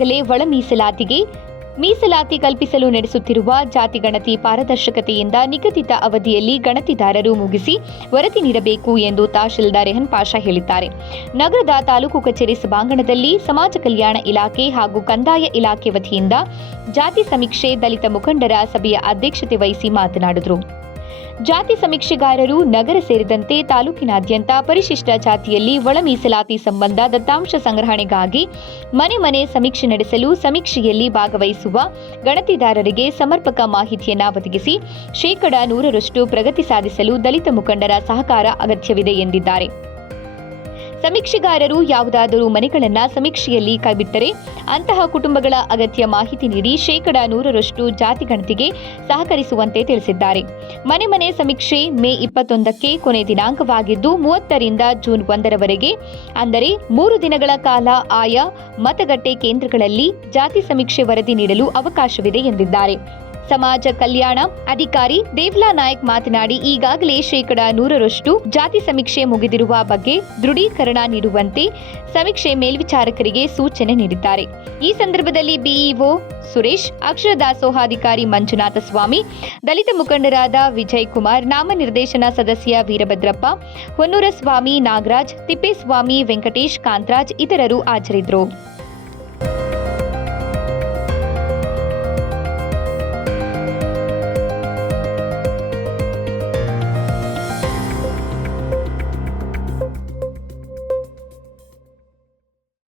ಈಗಾಗಲೇ ಒಳ ಮೀಸಲಾತಿ ಕಲ್ಪಿಸಲು ನಡೆಸುತ್ತಿರುವ ಜಾತಿ ಗಣತಿ ಪಾರದರ್ಶಕತೆಯಿಂದ ನಿಗದಿತ ಅವಧಿಯಲ್ಲಿ ಗಣತಿದಾರರು ಮುಗಿಸಿ ವರದಿ ನೀಡಬೇಕು ಎಂದು ತಹಶೀಲ್ದಾರ್ ರೆಹನ್ ಪಾಷಾ ಹೇಳಿದ್ದಾರೆ. ನಗರದ ತಾಲೂಕು ಕಚೇರಿ ಸಭಾಂಗಣದಲ್ಲಿ ಸಮಾಜ ಕಲ್ಯಾಣ ಇಲಾಖೆ ಹಾಗೂ ಕಂದಾಯ ಇಲಾಖೆ ವತಿಯಿಂದ ಜಾತಿ ಸಮೀಕ್ಷೆ ದಲಿತ ಮುಖಂಡರ ಸಭೆಯ ಅಧ್ಯಕ್ಷತೆ ವಹಿಸಿ ಮಾತನಾಡಿದರು. ಜಾತಿ ಸಮೀಕ್ಷೆಗಾರರು ನಗರ ಸೇರಿದಂತೆ ತಾಲೂಕಿನಾದ್ಯಂತ ಪರಿಶಿಷ್ಟ ಜಾತಿಯಲ್ಲಿ ಒಳ ಮೀಸಲಾತಿ ಸಂಬಂಧ ದತ್ತಾಂಶ ಸಂಗ್ರಹಣೆಗಾಗಿ ಮನೆ ಸಮೀಕ್ಷೆ ನಡೆಸಲು ಸಮೀಕ್ಷೆಯಲ್ಲಿ ಭಾಗವಹಿಸುವ ಗಣತಿದಾರರಿಗೆ ಸಮರ್ಪಕ ಮಾಹಿತಿಯನ್ನು ಒದಗಿಸಿ 100% ಪ್ರಗತಿ ಸಾಧಿಸಲು ದಲಿತ ಮುಖಂಡರ ಸಹಕಾರ ಅಗತ್ಯವಿದೆ ಎಂದಿದ್ದಾರೆ. ಸಮೀಕ್ಷೆಗಾರರು ಯಾವುದಾದರೂ ಮನೆಗಳನ್ನು ಸಮೀಕ್ಷೆಯಲ್ಲಿ ಕೈಬಿಟ್ಟರೆ ಅಂತಹ ಕುಟುಂಬಗಳ ಅಗತ್ಯ ಮಾಹಿತಿ ನೀಡಿ 100% ಜಾತಿ ಗಣತಿಗೆ ಸಹಕರಿಸುವಂತೆ ತಿಳಿಸಿದ್ದಾರೆ. ಮನೆ ಸಮೀಕ್ಷೆ ಮೇ 21ಕ್ಕೆ ಕೊನೆ ದಿನಾಂಕವಾಗಿದ್ದು 30ರಿಂದ ಜೂನ್ 1ರವರೆಗೆ ಅಂದರೆ 3 ದಿನಗಳ ಕಾಲ ಆಯಾ ಮತಗಟ್ಟೆ ಕೇಂದ್ರಗಳಲ್ಲಿ ಜಾತಿ ಸಮೀಕ್ಷೆ ವರದಿ ನೀಡಲು ಅವಕಾಶವಿದೆ ಎಂದಿದ್ದಾರೆ. ಸಮಾಜ ಕಲ್ಯಾಣ ಅಧಿಕಾರಿ ದೇವ್ಲಾ ನಾಯಕ್ ಮಾತನಾಡಿ, ಈಗಾಗಲೇ 100% ಜಾತಿ ಸಮೀಕ್ಷೆ ಮುಗಿದಿರುವ ಬಗ್ಗೆ ದೃಢೀಕರಣ ನೀಡುವಂತೆ ಸಮೀಕ್ಷೆ ಮೇಲ್ವಿಚಾರಕರಿಗೆ ಸೂಚನೆ ನೀಡಿದ್ದಾರೆ. ಈ ಸಂದರ್ಭದಲ್ಲಿ ಬಿಇಒ ಸುರೇಶ್, ಅಕ್ಷರ ದಾಸೋಹಾಧಿಕಾರಿ ಮಂಜುನಾಥ ಸ್ವಾಮಿ, ದಲಿತ ಮುಖಂಡರಾದ ವಿಜಯ್ ಕುಮಾರ್, ನಾಮನಿರ್ದೇಶನ ಸದಸ್ಯ ವೀರಭದ್ರಪ್ಪ, ಹೊನ್ನೂರ ಸ್ವಾಮಿ, ನಾಗರಾಜ್, ತಿಪ್ಪೇಸ್ವಾಮಿ, ವೆಂಕಟೇಶ್, ಕಾಂತರಾಜ್ ಇತರರು ಹಾಜರಿದ್ದರು.